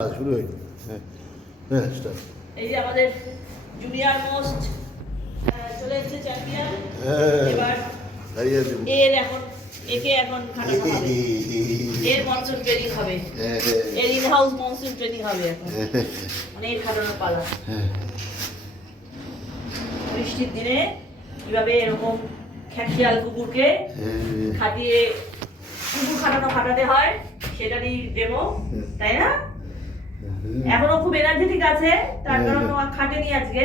শুরু হয়ে হ্যাঁ হ্যাঁ স্টার্ট। এই যে আমাদের জুনিয়র মোস্ট চলে এসেছে চ্যাম্পিয়ন। এবার দাঁড়িয়ে আছে এর এখন একে এখন খাটানো হবে, এর মনসুন ট্রেনিং হবে, এর ইন হাউস মনসুন ট্রেনিং হবে এখন, মানে এর খাটানোর পালা। বৃষ্টির দিনে কিভাবে এরকম খ্যাটিয়াল কুকুরকে খাটিয়ে কুকুর খাটাতে হয় সেটারই ডেমো, তাই না? এখনো খুব এনার্জেটিক আছে, তার কারণ ও খাটেনি আজকে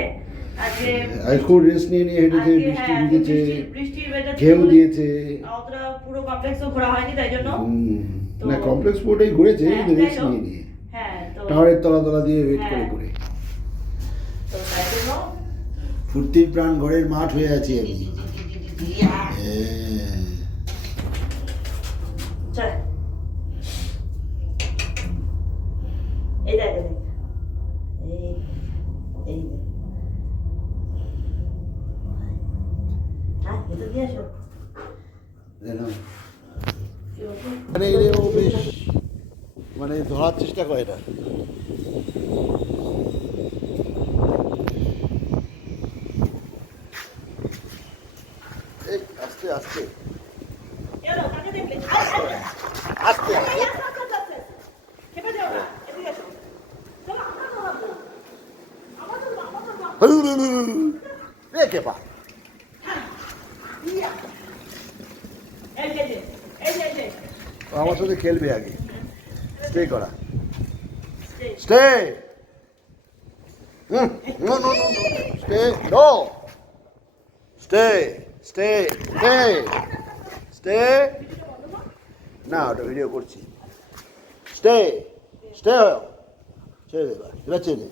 খুব রেস্ট নিয়ে হেঁটেছে, বৃষ্টি ভিজেছে, বৃষ্টির ঘেউ দিয়েছে, অতটা পুরো কমপ্লেক্সও ঘোরা হয়নি, তাই জন্য না কমপ্লেক্স পুরোটাই ঘুরেছে রেস্ট নিয়ে হ্যাঁ, তো টাওয়ারের তলা দিয়ে ওয়েট করে তো তাই জন্য ফুর্তির প্রাণ ঘরের মাঠ হয়ে আছে আমি। চল এই দেখ এই হ্যাঁ, এটা দিয়ে আসো। মানে ও বেশ মানে ধরার চেষ্টা করে না। আস্তে আস্তে আস্তে কেপা আমার সাথে খেলবে আগে। স্টে করা, stay no no no stay no stay stay stay stay না, ওটা ভিডিও করছি। স্টে স্টে ছেড়ে দেবা, এবার ছেড়ে দে।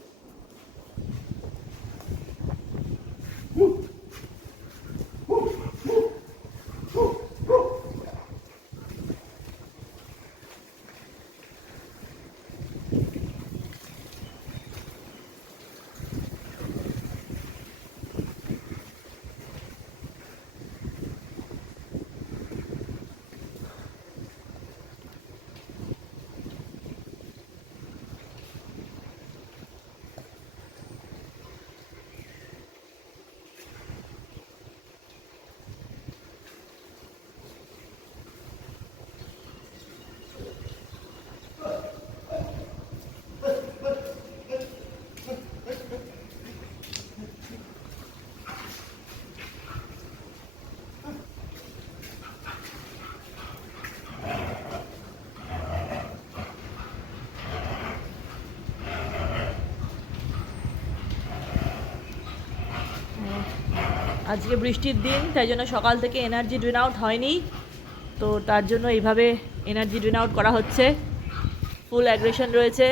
আজকে বৃষ্টির দিন, তাই জন্য সকাল থেকে এনার্জি ড্রেন আউট হয়নি, তো তার জন্য এইভাবে এনার্জি ড্রেন আউট করা হচ্ছে। ফুল অ্যাগ্রেশন রয়েছে।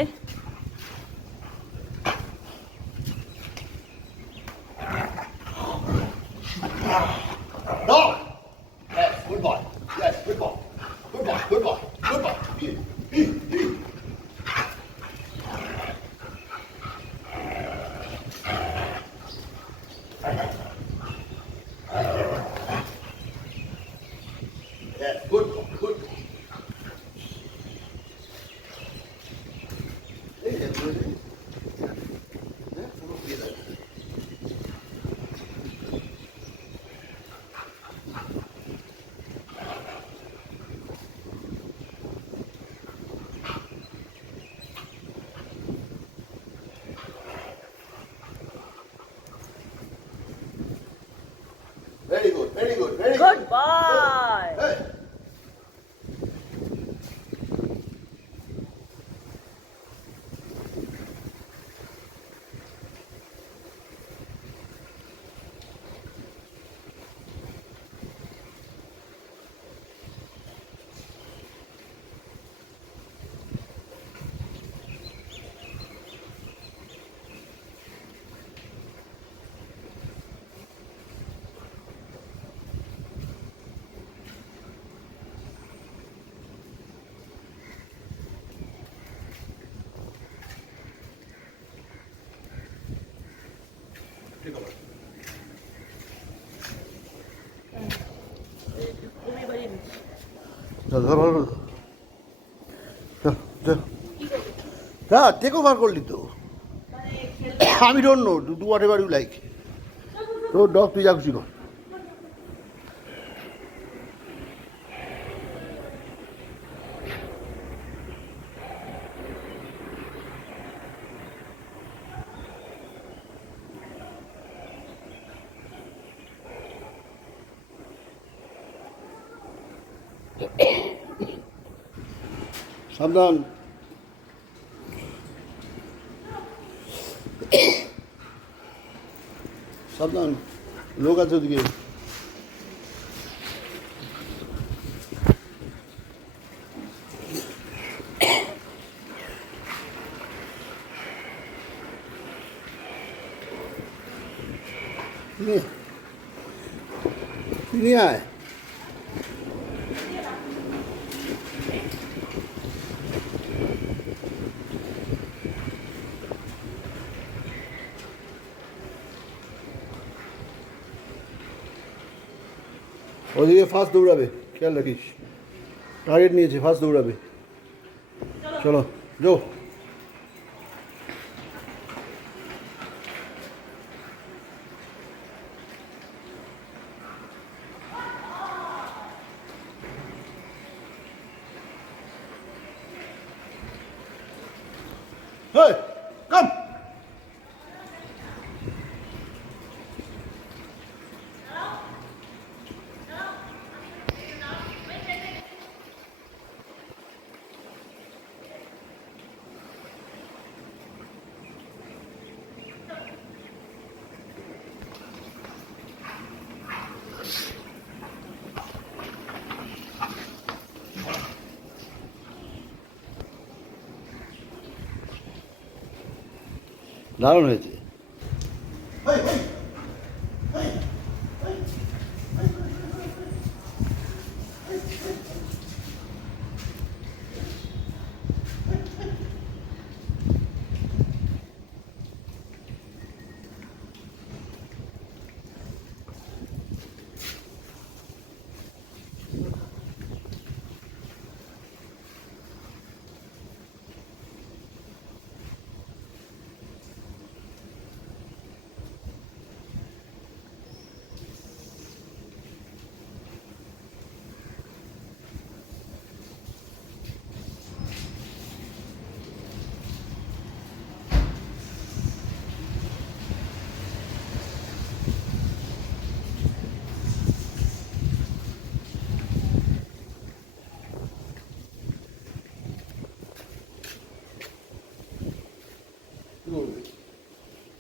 Very good, very good, very good. Goodbye. Hey. হ্যাঁ টেক ওভার করলি তো মানে খেলবে। আমি don't know do whatever you like তোর ডগ তুই যা খুশি কর সাবধান সাবধান লোক আছে ওদিকে নিয়ে আয় ওদিকে ফার্স্ট দৌড়াবে খেয়াল রাখিস টার্গেট নিয়েছে ফার্স্ট দৌড়াবে চলো যো Hey, come! দারুণ হয়েছে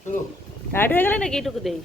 চলো টায়ার্ড হয়ে গেলে নাকি এটুকু দেই?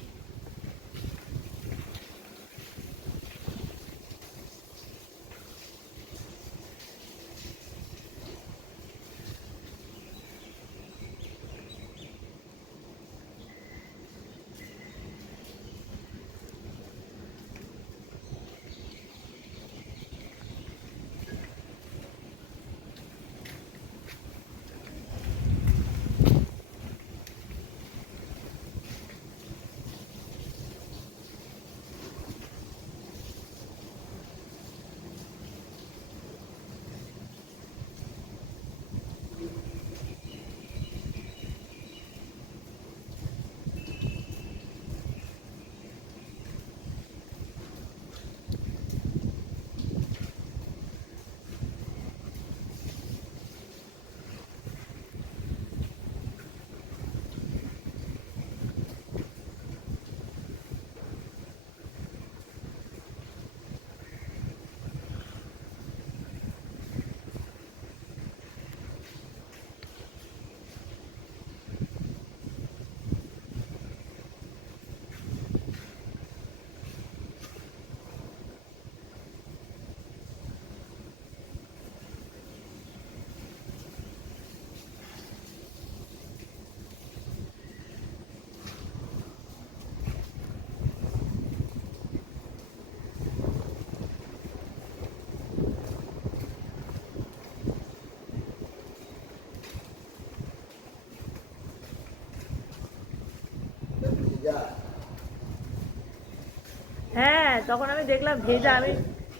হ্যাঁ, তখন আমি দেখলাম ভেজা, আমি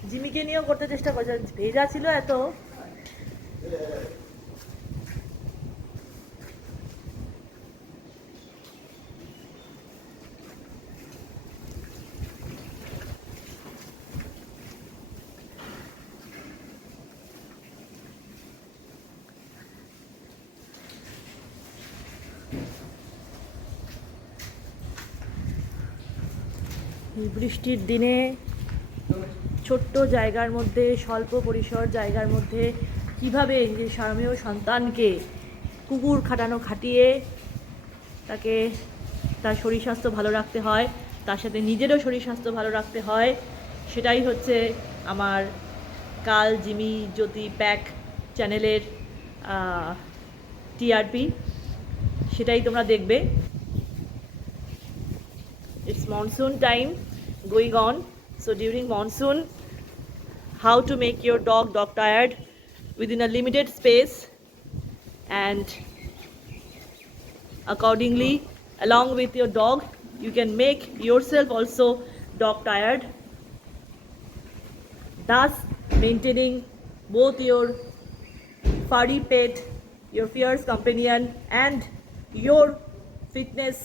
জিমিকে নিয়েও করতে চেষ্টা করছি, ভেজা ছিল এত। এই বৃষ্টির দিনে ছোট্ট জায়গার মধ্যে, স্বল্প পরিসর জায়গার মধ্যে কীভাবে নিজের স্বামী ও সন্তানকে কুকুর খাটিয়ে তাকে তার শরীর স্বাস্থ্য ভালো রাখতে হয়, তার সাথে নিজেরও শরীর স্বাস্থ্য ভালো রাখতে হয়, সেটাই হচ্ছে আমার কাল জিমি জ্যোতি প্যাক চ্যানেলের টিআরপি। সেটাই তোমরা দেখবে। It's monsoon time going on. So during monsoon, how to make your dog tired within a limited space, and accordingly, along with your dog, you can make yourself also dog tired, thus maintaining both your furry pet, your fierce companion, and your fitness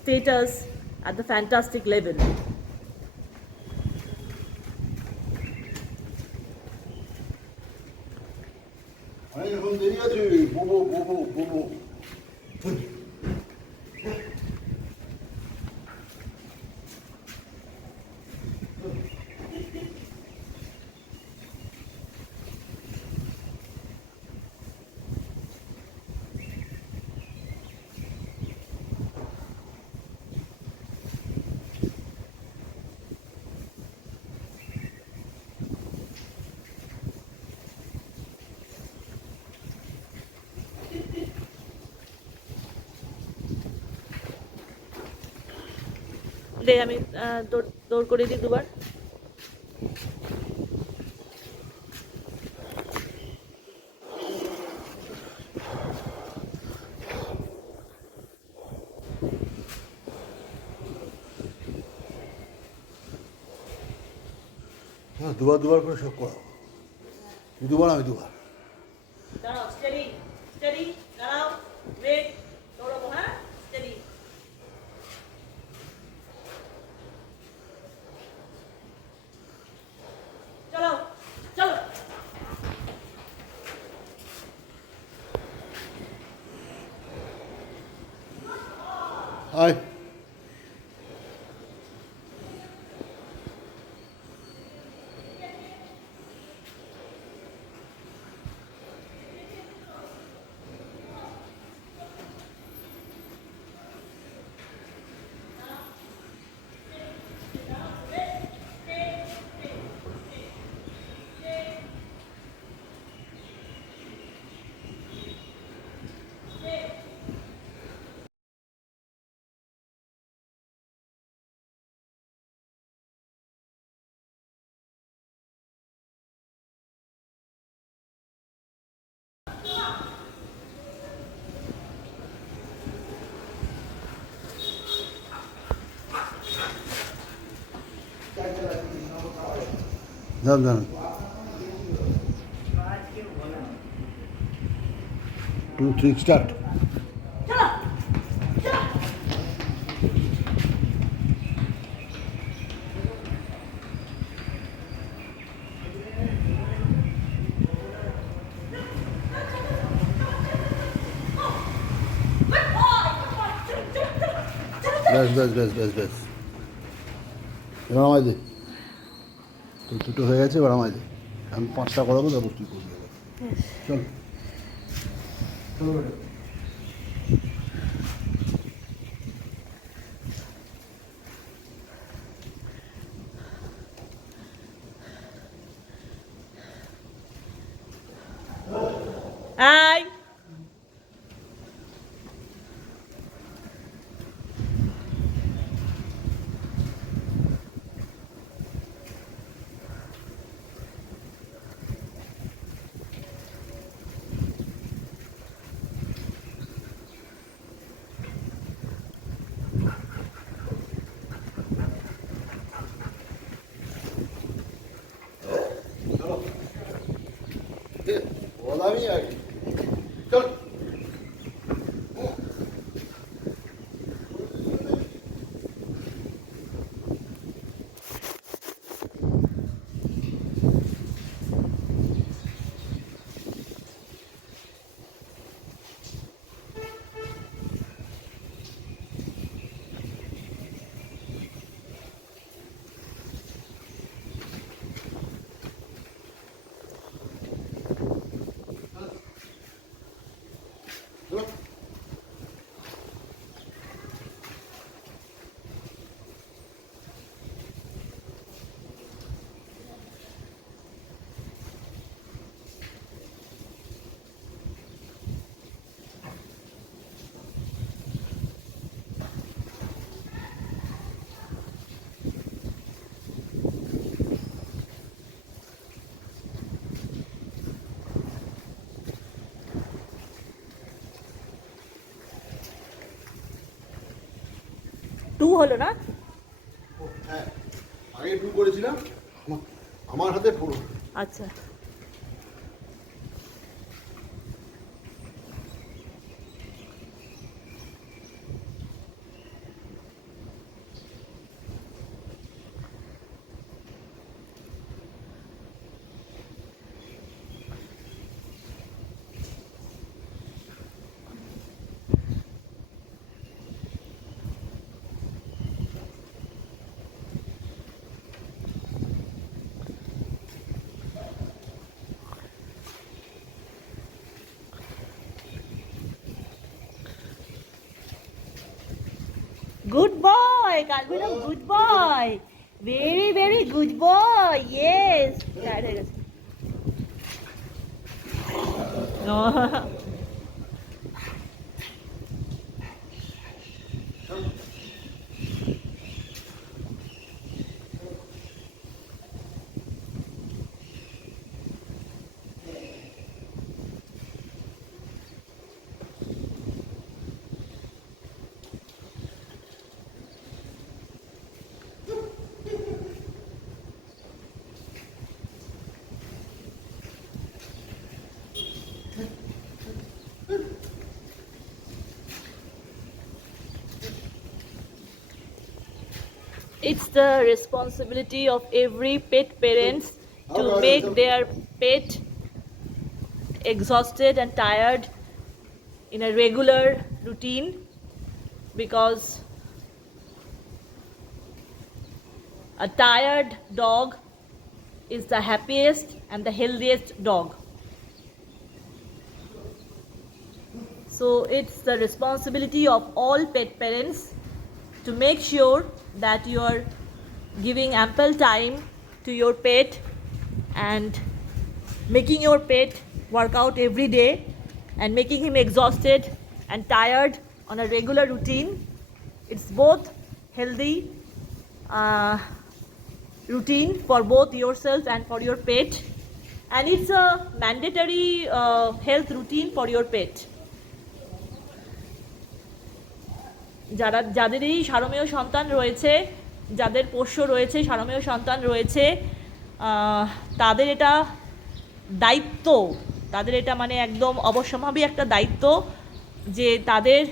status at the fantastic level. আমি এখন দেরি আছে বোবো বোবো বোবো দে আমি দৌড় করে দিই দুবার। হ্যাঁ দুবার করে সব করাবো। দুবার আমি দুবার। দাঁড়াও, স্টেডি স্টেডি, দাঁড়াও, ওয়েট, দৌড়াবো, হ্যাঁ, স্টেডি। চলো চলো। আয় যান যান 2 3 স্টার্ট। ব্যাস এবার আমায় দে, তো দুটো হয়ে গেছে, এবার আমায় দে। আমি 5টা করাবো, তারপর তুই করবি। চল চলো বেটা। আয়, বলাবি আগে, চল। 2 হলো না? হ্যাঁ, আগে 2 করেছিলাম, আমার হাতে 4। আচ্ছা। Good boy, Calvino, good boy. Very, very good boy. Yes. Tired হয়ে গেছে। No. It's the responsibility of every pet parents to make their pet exhausted and tired in a regular routine, because a tired dog is the happiest and the healthiest dog. So it's the responsibility of all pet parents to make sure that you are giving ample time to your pet and making your pet work out every day and making him exhausted and tired on a regular routine. It's both healthy routine for both yourself and for your pet, and it's a mandatory health routine for your pet. যাদেরই সারমেয় সন্তান রয়েছে, যাদের পোষ্য রয়েছে, সারমেয় সন্তান রয়েছে, তাদের এটা দায়িত্ব, তাদের এটা মানে একদম অবশ্যম্ভাবী একটা দায়িত্ব যে তাদের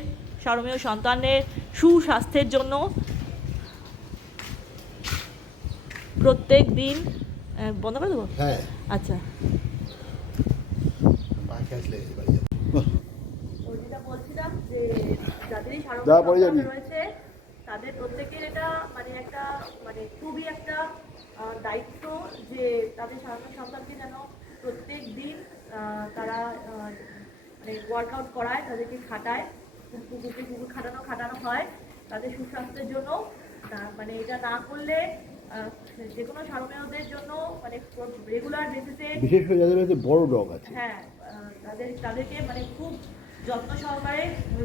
সারমেয় সন্তানের সুস্বাস্থ্যের জন্য প্রত্যেক দিন বন্ধ করে দেবো? হ্যাঁ, আচ্ছা। যেটা বলছিলাম যে যাদেরই সারমেয় রয়েছে তাদের প্রত্যেকের এটা মানে একটা মানে খুবই একটা দায়িত্ব যে তাদের সারমেয় সন্তানকে যেন প্রত্যেক দিন তারা মানে ওয়ার্কআউট করায়, তাদেরকে খাটায়, কুকুর খাটানো হয় তাদের সুস্বাস্থ্যের জন্য। মানে এটা না করলে যে কোনো সারমেয়দের জন্য মানে রেগুলার বেসিসে, বিশেষ করে যাদের হয়তো বড় ডগ আছে, হ্যাঁ তাদেরকে মানে খুব যত্ন সহকারে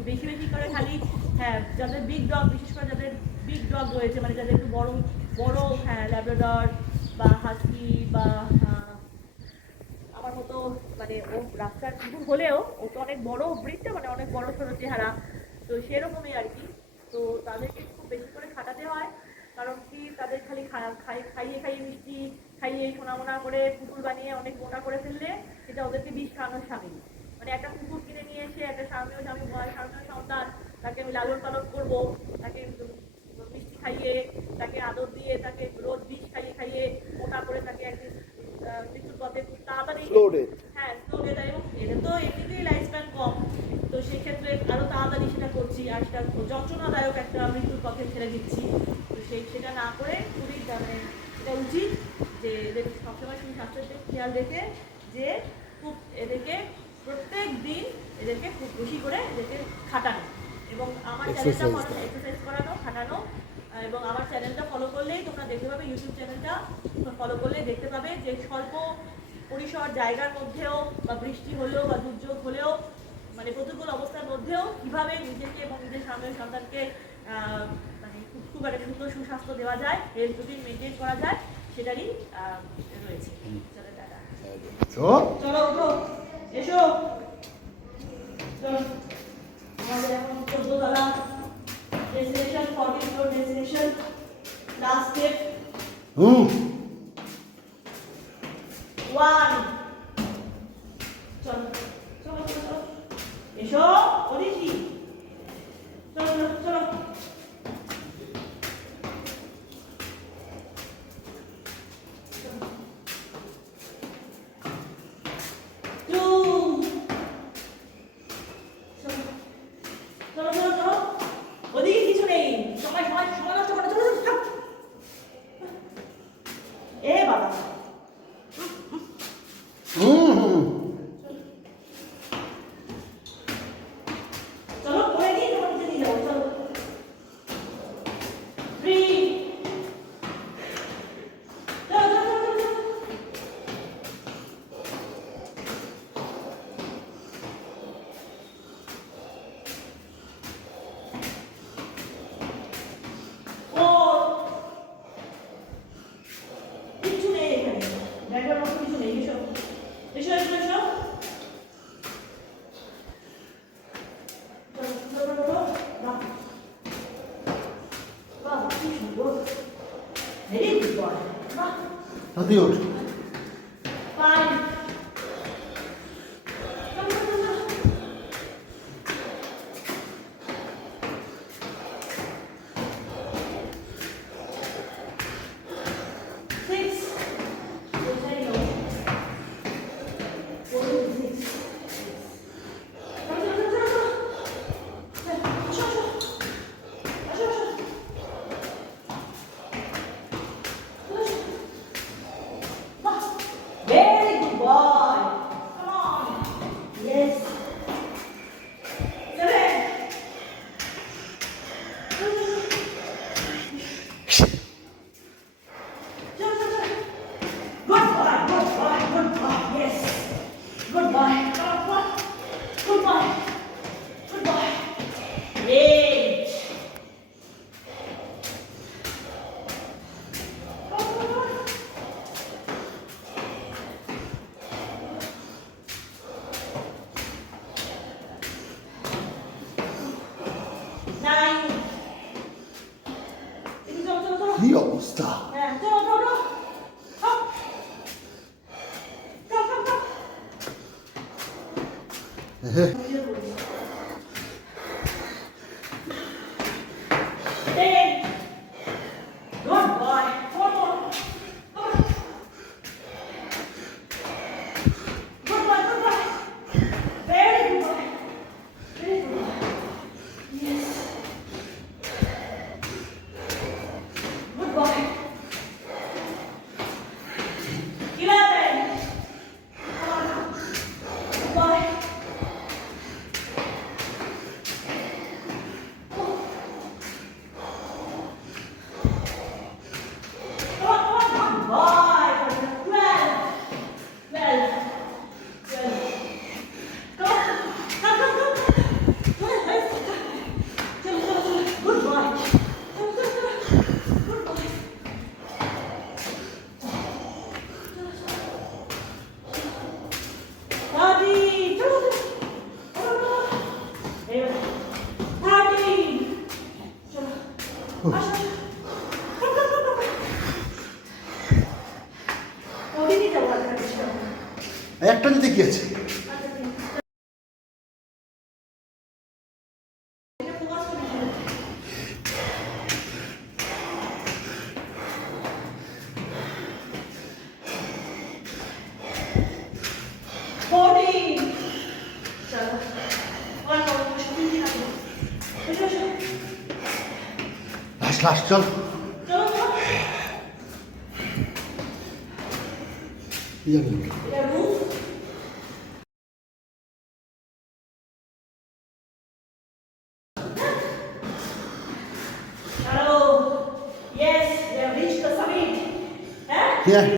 বেশি বেশি করে খালি, হ্যাঁ যাদের বিগ ডগ, বিশেষ করে যাদের বিগ ডগ রয়েছে মানে যাদের একটু বড় বড়, হ্যাঁ ল্যাব্রাডর বা হাস্কি বা আমার মতো মানে ও রাস্তার কুকুর হলেও ও তো অনেক বড় ব্রিডটা, মানে অনেক বড় সড়ো চেহারা, তো সেরকমই আর কি। তো তাদেরকে খুব বেশি করে খাটাতে হয়, কারণ কি তাদের খালি খাইয়ে মিষ্টি খাইয়ে সোনামোনা করে পুতুল বানিয়ে অনেক মোটা করে ফেললে সেটা ওদেরকে বিষ খাওয়ানোর সামিল। মানে একটা কুকুর কিনে নিয়ে এসে একটা সারমেয় সন্তান, তাকে আমি লালন পালন করবো, তাকে মিষ্টি খাইয়ে, তাকে আদর দিয়ে, তাকে রোজ বিষ খাইয়ে মোটা করে তাকে একদিন মৃত্যুর পথে খুব তাড়াতাড়ি, হ্যাঁ স্লো ডেথ, এবং এদের তো এমনিতেই লাইফ স্প্যান কম, তো সেক্ষেত্রে আরও তাড়াতাড়ি সেটা করছি আর সেটা যন্ত্রণাদায়ক একটা মৃত্যুর পথে ছেড়ে দিচ্ছি। তো সেটা না করে খুবই মানে এটা উচিত যে এদের সবসময় সুস্বাস্থ্যের খেয়াল রেখে যে খুব এদেরকে প্রত্যেক দিন এদেরকে খুব বেশি করে এদেরকে খাটানো, এবং আমার চ্যানেলটা এক্সারসাইজ করানো, খাটানো, এবং আমার চ্যানেলটা ফলো করলেই তোমরা দেখতে পাবে, ইউটিউব চ্যানেলটা ফলো করলেই দেখতে পাবে যে স্বল্প পরিসর জায়গার মধ্যেও বা বৃষ্টি হলেও বা দুর্যোগ হলেও মানে প্রতিকূল অবস্থার মধ্যেও কীভাবে নিজেকে এবং নিজের সামনের সন্তানকে মানে খুব একটা সুন্দর সুস্বাস্থ্য দেওয়া যায়, হেলথ রুটিন মেনটেন করা যায়, সেটারই রয়েছে। চলো টাটা, চলো উঠো, এসো, চলো। আমাদের এখন 14 তলা ডেস্টিনেশন 40 ফ্লোর position. Last step. হুম 1. চলো চলো চলো এসো অদিতি চলো চলো চলো হুম হুম চলো করে দিই তোমার দিদি যাও চলো 3 চলো চলো চলো চলো 4 কিছু নেই এখানে ব্যাগের মতো কিছু নেই এসো এসো এসো এসো চলো চলো চলো বাহ বাহ কি সুন্দর ভেরি গুড বয় বাহ হাতি ওঠ ফাইন চলো চলো চলো সিক্স কোথায় গেল 46 চলো চলো চলো চলো আসো আসো আসো আসো বাহ very good boy come on yes 7 Good boy, good boy, good boy, yes. Good boy, come on, good boy, good boy. Great. Come on, come on. Nine. এদিকে চলো, চলো, চলো। কি অবস্থা হ্যাঁ, চলো, চলো, চলো। Up. Come, come, come. Ten. Good boy. Four more. Come on. Good boy, good boy. Very good boy. Very good boy. Yes. Good boy. 11. Come on. Good boy. Come on, come on, good boy. 12. 12. 12. Come on. Come, come, come. Come on, let's go. Chalo, chalo, chalo. Good boy. Chalo, chalo, chalo. Good boy. Daddy, chalo, chalo. Chalo, chalo. Hey, Daddy. Chalo. Asha, asha. Come, come, come, come. ওদিকে যাবো আর কাছে যাবো। একটা যদি কি আছে এটা ফোকাস করে দিও। 14. চলো। আর কত শুনতে থাকো। এসো এসো। লাস্ট লাস্ট চল চলো চলো। কি যাবে এটা room. Hello. Yes, we have reached the summit. Huh? হ্যাঁ